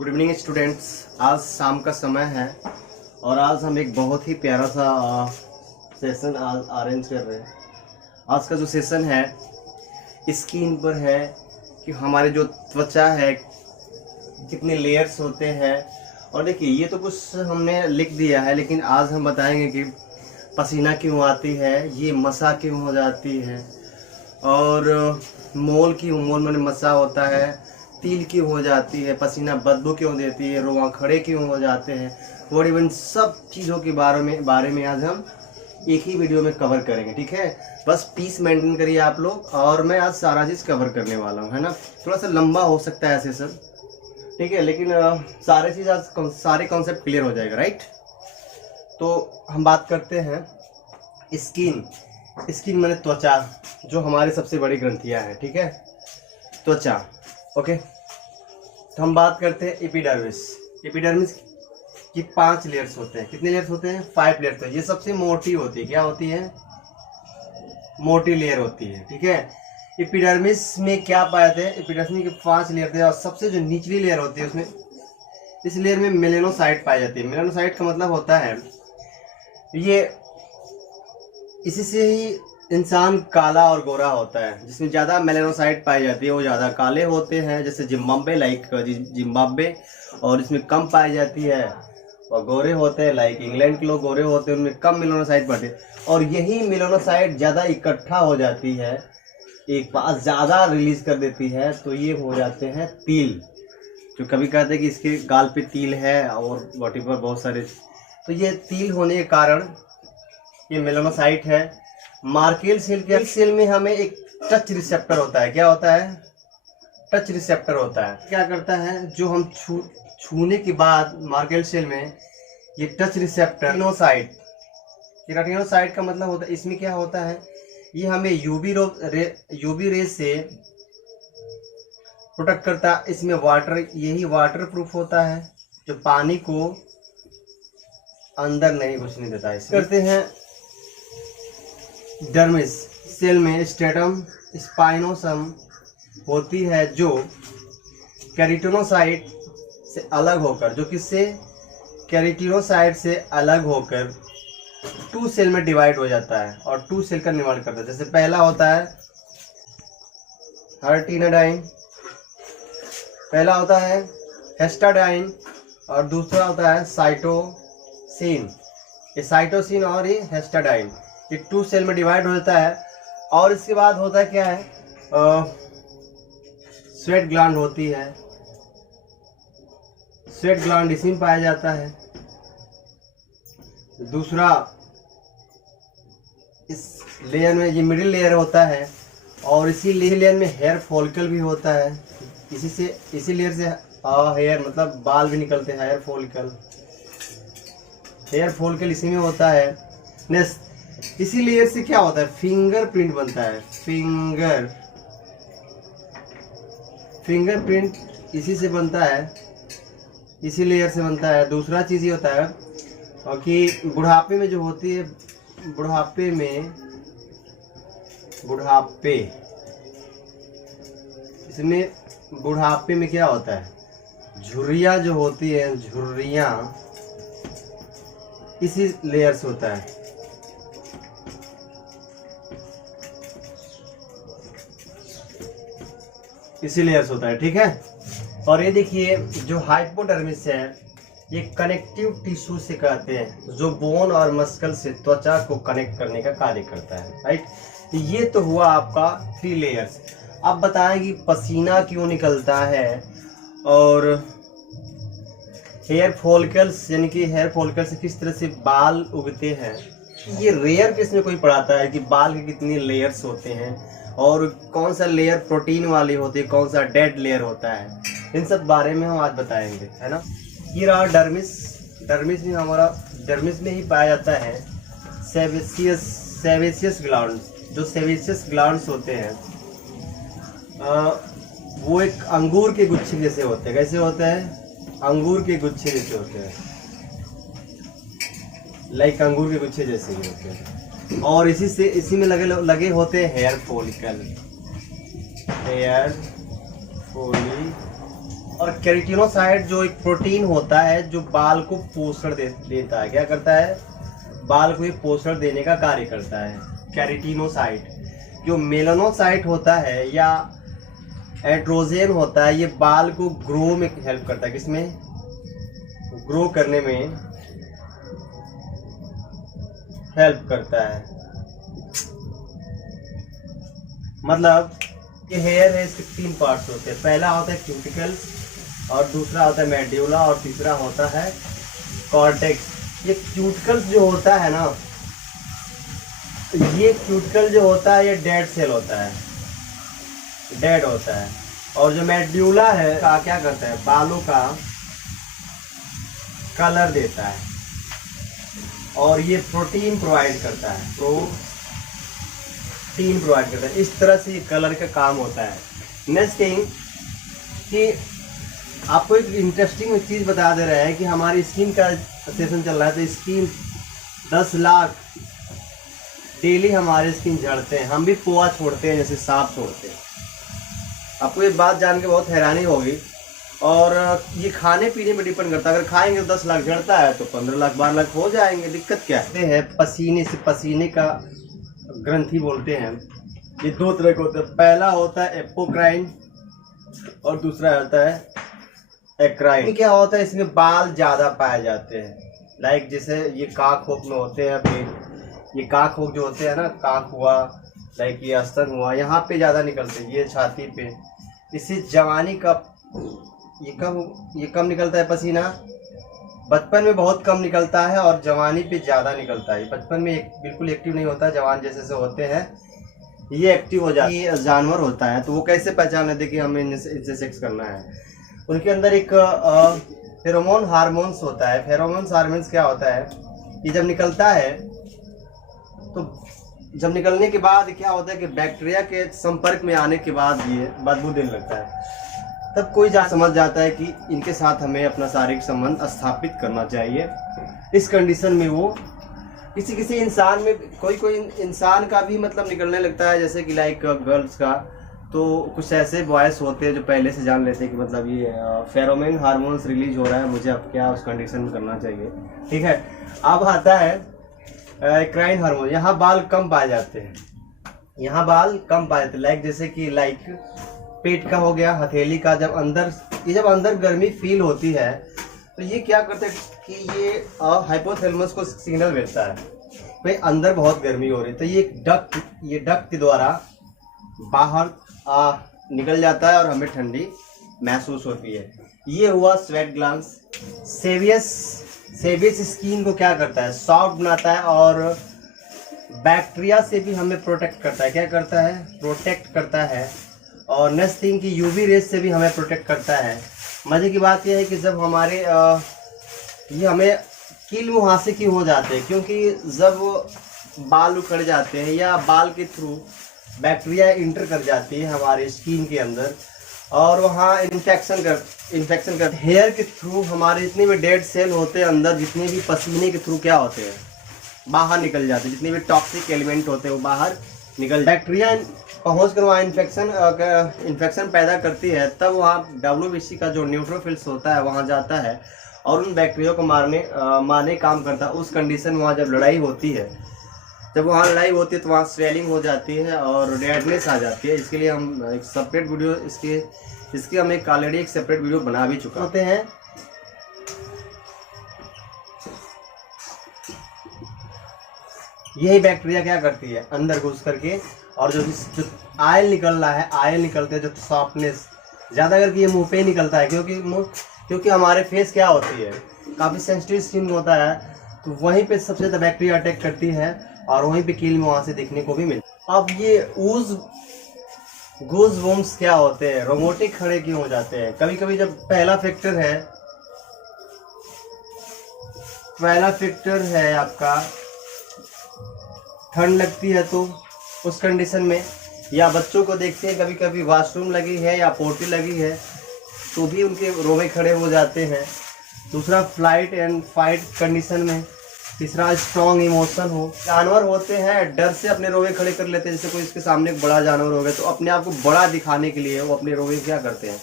Good evening students. आज शाम का समय है और आज हम एक बहुत ही प्यारा सा सेशन अरेंज कर रहे हैं। आज का जो सेशन है स्किन पर है कि हमारे जो त्वचा है कितने लेयर्स होते हैं। और देखिए ये तो कुछ हमने लिख दिया है, लेकिन आज हम बताएंगे कि पसीना क्यों आती है, ये मसा क्यों हो जाती है, और मोल में मसा होता है, तिल क्यों हो जाती है, पसीना बदबू क्यों देती है, रोआं खड़े क्यों हो जाते हैं, और इवन सब चीज़ों के बारे में आज हम एक ही वीडियो में कवर करेंगे। ठीक है, बस पीस मेंटेन करिए आप लोग, और मैं आज सारा चीज़ कवर करने वाला हूँ, है ना। थोड़ा सा लंबा हो सकता है ऐसे सर, ठीक है, लेकिन सारे चीज़ आज सारे कॉन्सेप्ट क्लियर हो जाएगा, राइट। तो हम बात करते हैं स्किन माने त्वचा, जो हमारी सबसे बड़ी ग्रंथियाँ हैं, ठीक है, त्वचा। ओके, तो हम बात करते हैं एपिडर्मिस की 5 लेयर्स होते हैं। कितने लेयर्स होते हैं? 5 लेयर्स। ये सबसे मोटी होती है। क्या होती है? मोटी लेयर होती है, ठीक है। एपिडर्मिस में क्या पाए जाते हैं? एपिडर्मिस में 5 लेयर थे, और सबसे जो निचली लेयर होती है उसमें, इस लेयर में मेलेनोसाइट पाई जाती है। मेलेनोसाइट का मतलब होता है ये, इसी से ही इंसान काला और गोरा होता है। जिसमें ज़्यादा मेलेनोसाइट पाई जाती है वो ज़्यादा काले होते हैं, जैसे जिम्बाब्वे, और इसमें कम पाई जाती है। और गोरे होते हैं लाइक इंग्लैंड के लोग गोरे होते हैं, उनमें कम मेलेनोसाइट पाते हैं। और यही मेलेनोसाइट ज़्यादा इकट्ठा हो जाती है, एक पास ज़्यादा रिलीज कर देती है, तो ये हो जाते हैं तिल। जो कभी कहते हैं कि इसके गाल पे तिल है और बॉडी पर बहुत सारे, तो ये तिल होने के कारण ये मेलेनोसाइट है। मार्केल सेल में हमें एक टच रिसेप्टर होता है। क्या होता है? टच रिसेप्टर होता है। क्या करता है? जो हम छूने के बाद मार्केल सेल में ये टच रिसेप्टर केराटिनोसाइट का मतलब होता है, इसमें क्या होता है, ये हमें यूवी रे से प्रोटेक्ट करता है। इसमें यही वाटर प्रूफ होता है, जो पानी को अंदर नहीं घुसने देता है। करते हैं डर्मिस सेल में स्ट्रेटम स्पाइनोसम होती है, जो केराटिनोसाइट से अलग होकर, जो किससे? केराटिनोसाइट से अलग होकर 2 सेल में डिवाइड हो जाता है और 2 सेल का निर्माण करता है। जैसे पहला होता है हर्टिनाडाइन, पहला होता है हिस्टाडाइन, और दूसरा होता है साइटोसिन। ये साइटोसिन और ये हिस्टाडाइन, ये 2 सेल में डिवाइड हो जाता है। और इसके बाद होता है क्या है, स्वेट ग्लैंड होती है। स्वेट ग्लैंड इसी में पाया जाता है। दूसरा, इस लेयर में ये मिडिल लेयर होता है, और इसी लेयर में हेयर फॉलिकल भी होता है। इसी लेयर से हेयर मतलब बाल भी निकलते हैं। हेयर फॉलिकल इसी में होता है। नेक्स्ट, इसी लेयर से क्या होता है? फिंगरप्रिंट बनता है। फिंगरप्रिंट इसी से बनता है, इसी लेयर से बनता है। दूसरा चीज़ ये होता है कि बुढ़ापे में जो होती है, बुढ़ापे में क्या होता है, झुर्रियाँ जो होती है, झुर्रियाँ इसी लेयर से होता है। इसी लेयर से होता है, ठीक है। और ये देखिए जो हाइपोडर्मिस है, ये कनेक्टिव टिश्यू से कहते हैं, जो बोन और मस्कल से त्वचा को कनेक्ट करने का कार्य करता है, राइट। ये तो हुआ आपका 3 लेयर्स। अब बताएं कि पसीना क्यों निकलता है, और हेयर फॉलिकल्स, यानी कि हेयर फॉलिकल से किस तरह से बाल उगते हैं। ये रेयर केस में कोई पढ़ाता है कि बाल के कितने लेयर्स होते हैं, और कौन सा लेयर प्रोटीन वाली होती है, कौन सा डेड लेयर होता है। इन सब बारे में हम आज बताएंगे, है ना। ये रहा डर्मिस में ही पाया जाता है सेवेसियस ग्लैंड्स। जो सेवेसियस ग्लैंड्स होते हैं वो एक अंगूर के गुच्छे जैसे होते हैं। कैसे होते हैं? अंगूर के गुच्छे जैसे होते हैं, लाइक अंगूर के गुच्छे जैसे ही होते हैं। और इसी में लगे होते हैं हेयर और केराटिनोसाइट जो एक प्रोटीन होता है जो बाल को पोषण देता है, क्या करता है, बाल को एक पोषण देने का कार्य करता है केराटिनोसाइट। जो मेलानोसाइट होता है या एट्रोजेन होता है, ये बाल को ग्रो में हेल्प करता है, किसमें, ग्रो करने में हेल्प करता है। मतलब ये हेयर है, इसके 3 पार्ट्स होते हैं। पहला होता है क्यूटिकल्स, और दूसरा होता है मेड्यूला, और तीसरा होता है कॉर्टेक्स। ये क्यूटिकल्स जो होता है ना, ये क्यूटिकल जो होता है ये डेड सेल होता है, डेड होता है। और जो मेड्यूला है क्या करता है, बालों का कलर देता है, और ये प्रोटीन प्रोवाइड करता है, प्रोटीन प्रोवाइड करता है। इस तरह से ये कलर का काम होता है। नेक्स्ट थिंग कि आपको एक इंटरेस्टिंग चीज़ बता दे रहे हैं कि हमारी स्किन का सेशन चल रहा है, तो स्किन 10 लाख डेली हमारे स्किन झड़ते हैं। हम भी पोआ छोड़ते हैं जैसे सांप छोड़ते हैं। आपको ये बात जान के बहुत हैरानी होगी, और ये खाने पीने में डिपेंड करता है। अगर खाएंगे तो 10 लाख झड़ता है, तो 15 लाख 12 लाख हो जाएंगे। दिक्कत क्या है, पसीने से, पसीने का ग्रंथि बोलते हैं। ये 2 तरह के होते हैं। पहला होता है एपोक्राइन और दूसरा होता है एक्राइन। क्या होता है, इसमें बाल ज़्यादा पाए जाते हैं। लाइक जैसे ये काक होक में होते हैं, फिर ये काक होक जो होते हैं ना, काक हुआ, लाइक ये अस्तन हुआ, यहाँ पे ज़्यादा निकलते हैं, ये छाती पे। इससे जवानी का ये कम निकलता है पसीना। बचपन में बहुत कम निकलता है और जवानी पे ज़्यादा निकलता है। बचपन में बिल्कुल एक्टिव नहीं होता, जवान जैसे से होते हैं ये एक्टिव हो जाती है। जानवर होता है तो वो कैसे पहचान लेते कि हमें इनसे सेक्स करना है। उनके अंदर एक फेरोमोन हार्मोन्स होता है। फेरोमोन हार्मोन्स क्या होता है, ये जब निकलता है तो जब निकलने के बाद क्या होता है कि बैक्टीरिया के संपर्क में आने के बाद ये बदबू देने लगता है। तब कोई समझ जाता है कि इनके साथ हमें अपना शारीरिक संबंध स्थापित करना चाहिए। इस कंडीशन में वो किसी इंसान में कोई इंसान का भी मतलब निकलने लगता है, जैसे कि लाइक गर्ल्स का। तो कुछ ऐसे बॉयज होते हैं जो पहले से जान लेते हैं कि मतलब ये फेरोमोन हार्मोन्स रिलीज हो रहा है, मुझे अब क्या उस कंडीशन में करना चाहिए। ठीक है, अब आता है क्राइन हार्मोन। यहाँ बाल कम पाए जाते हैं, यहाँ बाल कम पाए जाते हैं। लाइक जैसे कि लाइक पेट का हो गया, हथेली का। जब अंदर गर्मी फील होती है तो ये क्या करते हैं कि ये हाइपोथैलेमस को सिग्नल भेजता है भाई अंदर बहुत गर्मी हो रही है। तो ये डक्ट के द्वारा बाहर निकल जाता है और हमें ठंडी महसूस होती है। ये हुआ स्वेट ग्लैंड्स। सेवियस स्किन को क्या करता है, सॉफ्ट बनाता है, और बैक्टीरिया से भी हमें प्रोटेक्ट करता है। क्या करता है, प्रोटेक्ट करता है। और नेक्स्ट थिंग कि यूवी रेस से भी हमें प्रोटेक्ट करता है। मज़े की बात यह है कि जब हमारे ये हमें कील मुहासे क्यों हो जाते हैं, क्योंकि जब बाल उखड़ जाते हैं या बाल के थ्रू बैक्टीरिया इंटर कर जाती है हमारे स्किन के अंदर, और वहाँ इन्फेक्शन कर हेयर के थ्रू हमारे जितने भी डेड सेल होते हैं अंदर, जितने भी पसीने के थ्रू क्या होते हैं, बाहर निकल जाते हैं। जितने भी टॉक्सिक एलिमेंट होते हैं वो बाहर निकल, बैक्टीरिया पहुँच कर वहाँ इन्फेक्शन पैदा करती है। तब वहाँ WBC का जो न्यूट्रोफिल्स होता है वहाँ जाता है और उन बैक्टीरिया को मारने काम करता है। उस कंडीशन में वहाँ जब लड़ाई होती है तो वहाँ स्वेलिंग हो जाती है और रेडनेस आ जाती है। इसके लिए हम एक सेपरेट वीडियो इसकी हम ऑलरेडी एक सेपरेट वीडियो बना भी चुके होते हैं। यही बैक्टीरिया क्या करती है, अंदर घुस करके, और जो आयल निकल रहा है, आयल निकलते हैं जो सॉफ्टनेस ज़्यादा करके ये मुंह पे निकलता है, क्योंकि हमारे फेस क्या होती है, काफ़ी सेंसिटिव स्किन होता है। तो वहीं पे सबसे ज़्यादा बैक्टीरिया अटैक करती है और वहीं पे कील में वहाँ से दिखने को भी मिलता है। अब ये गूज बम्स क्या होते हैं, रोमोटिक खड़े क्यों हो जाते हैं। कभी कभी जब पहला फैक्टर है आपका, ठंड लगती है तो उस कंडीशन में, या बच्चों को देखते हैं कभी कभी वॉशरूम लगी है या पोटी लगी है तो भी उनके रोवे खड़े हो जाते हैं। दूसरा फ्लाइट एंड फाइट कंडीशन में। तीसरा स्ट्रॉन्ग इमोशन हो, जानवर होते हैं डर से अपने रोवे खड़े कर लेते हैं। जैसे कोई इसके सामने एक बड़ा जानवर हो गया तो अपने आप को बड़ा दिखाने के लिए वो अपने रोवे क्या करते हैं,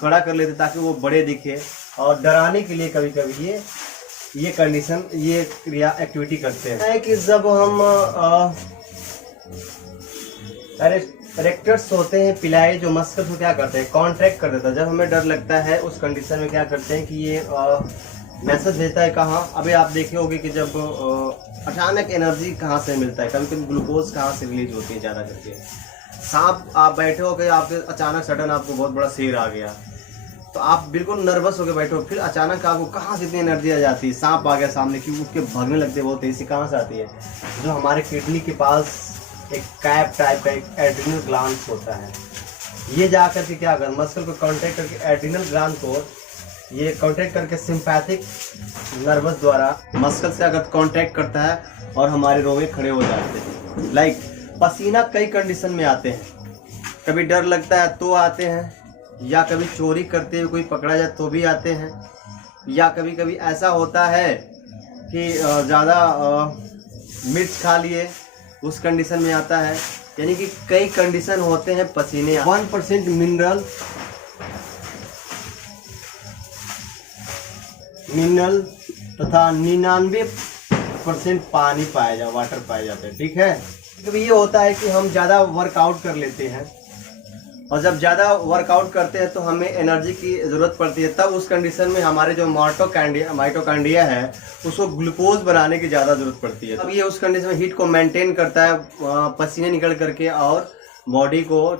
खड़ा कर लेते ताकि वो बड़े दिखे, और डराने के लिए कभी कभी ये कंडीशन, ये क्रिया एक्टिविटी करते हैं कि जब हम एरेक्टर्स होते हैं पिलाए जो मस्कल्स को क्या करते हैं, कॉन्ट्रैक्ट कर देता है। जब हमें डर लगता है उस कंडीशन में क्या करते हैं कि ये मैसेज भेजता है कहाँ, अभी आप देखे होंगे कि जब अचानक एनर्जी कहाँ से मिलता है, कभी कभी ग्लूकोज कहाँ से रिलीज होती है ज़्यादा करके। सांप, आप बैठे हो गए, आपके अचानक सडन आपको बहुत बड़ा शेर आ गया, तो आप बिल्कुल नर्वस होकर बैठे हो, फिर अचानक आपको कहाँ से इतनी एनर्जी आ जाती है, सांप आ गया सामने, क्यों उठ के भागने लगते हैं बहुत तेजी से, कहाँ से आती है? जो हमारे किडनी के पास एक कैप टाइप का एक एड्रिनल ग्लैंड होता है, ये जा करके क्या कर मसल को कॉन्ट्रैक्ट करके एड्रिनल ग्लैंड को ये कॉन्ट्रैक्ट करके सिंपैथिक नर्वस द्वारा मसल से अगर कॉन्ट्रैक्ट करता है और हमारे रोवे खड़े हो जाते हैं। लाइक पसीना कई कंडीशन में आते हैं, कभी डर लगता है तो आते हैं, या कभी चोरी करते हुए कोई पकड़ा जाए तो भी आते हैं, या कभी कभी ऐसा होता है कि ज़्यादा मिर्च खा लिए उस कंडीशन में आता है। यानी कि कई कंडीशन होते हैं पसीने। 1% मिनरल तथा 99% पानी पाया जाए, वाटर पाए जाते हैं। ठीक है, कभी ये होता है कि हम ज़्यादा वर्कआउट कर लेते हैं, और जब ज़्यादा वर्कआउट करते हैं तो हमें एनर्जी की ज़रूरत पड़ती है, तब उस कंडीशन में हमारे जो माइटोकॉन्ड्रिया है उसको ग्लूकोज बनाने की ज़्यादा ज़रूरत पड़ती है। अब ये उस कंडीशन में हीट को मेंटेन करता है, पसीने निकल करके, और बॉडी को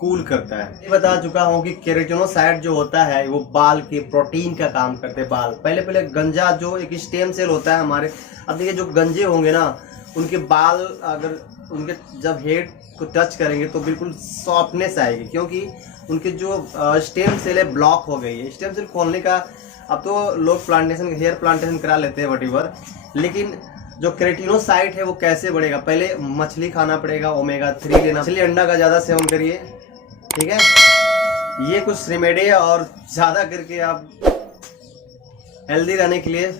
कूल करता है। ये बता चुका हूँ कि केराटिनोसाइट जो होता है वो बाल के प्रोटीन का काम करते हैं। बाल पहले गंजा जो एक स्टेम सेल होता है हमारे, अब देखिए जो गंजे होंगे ना, उनके बाल अगर उनके जब हेड को टच करेंगे तो बिल्कुल सॉफ्टनेस आएगी, क्योंकि उनके जो स्टेम सेल है ब्लॉक हो गई है। स्टेम सेल खोलने का अब तो लोग प्लांटेशन, हेयर प्लांटेशन करा लेते हैं वटीवर, लेकिन जो केराटिनोसाइट है वो कैसे बढ़ेगा? पहले मछली खाना पड़ेगा, ओमेगा 3 लेना, मछली अंडा का ज़्यादा सेवन करिए। ठीक है, ये कुछ रेमेडी है, और ज़्यादा करके आप हेल्दी रहने के लिए